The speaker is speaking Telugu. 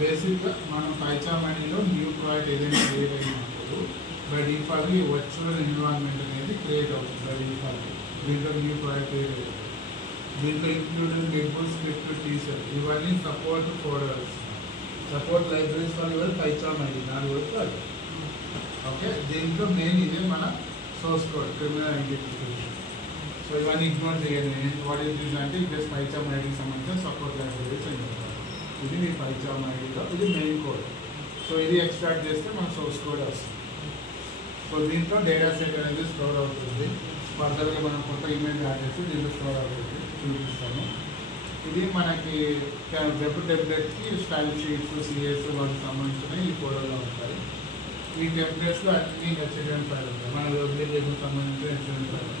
బేసిక్గా మనం పైచామణిలో న్యూ ప్రాజెక్ట్ ఏదైనా క్రియేట్ అయినప్పుడు బై డిఫాల్ట్ ఈ వర్చువల్ ఎన్విరాన్మెంట్ అనేది క్రియేట్ అవుతుంది బై డిఫాల్ట్. దీంట్లో న్యూ ప్రాజెక్ట్ క్రియేట్ అవుతుంది. దీంట్లో ఇంక్లూడింగ్ గింపుల్ స్క్రిప్ట్ టీచర్ ఇవన్నీ support folders, support libraries for your పైచామణి 4 వరకు అది. ఓకే, దీంట్లో మెయిన్ ఇదే మన source code criminal identification. So ఇవన్నీ ఇగ్నోర్ చేయండి. వాట్ ఈస్ దిస్ అంటే జస్ట్ పైచామణికి సంబంధించిన సపోర్ట్ లైబ్రరీస్ అని చెప్తారు. ఇది మీ పైచామణిలో ఇది మెయిన్ కోడ్. సో ఇది ఎక్స్ట్రాక్ట్ చేస్తే మన సోర్స్ కోడ్ వస్తుంది. సో దీంట్లో డేటా సెట్ అనేది స్టోర్ అవుతుంది. ఫర్దర్గా మనం కొత్త ఇమేజ్ యాడ్ చేసి దీంట్లో స్టోర్ అవుతుంది, చూపిస్తాము. ఇది మనకి వెబ్ టెంప్లెట్కి స్టైల్ షీట్స్ సిఎస్ వాటికి సంబంధించిన ఈ కోడ్లో ఉంటాయి. ఈ టెంప్లెట్స్లో అన్ని HTML ఫైల్ ఉంటాయి. మన వెబ్ పేజ్కి సంబంధించిన HTML ఫైల్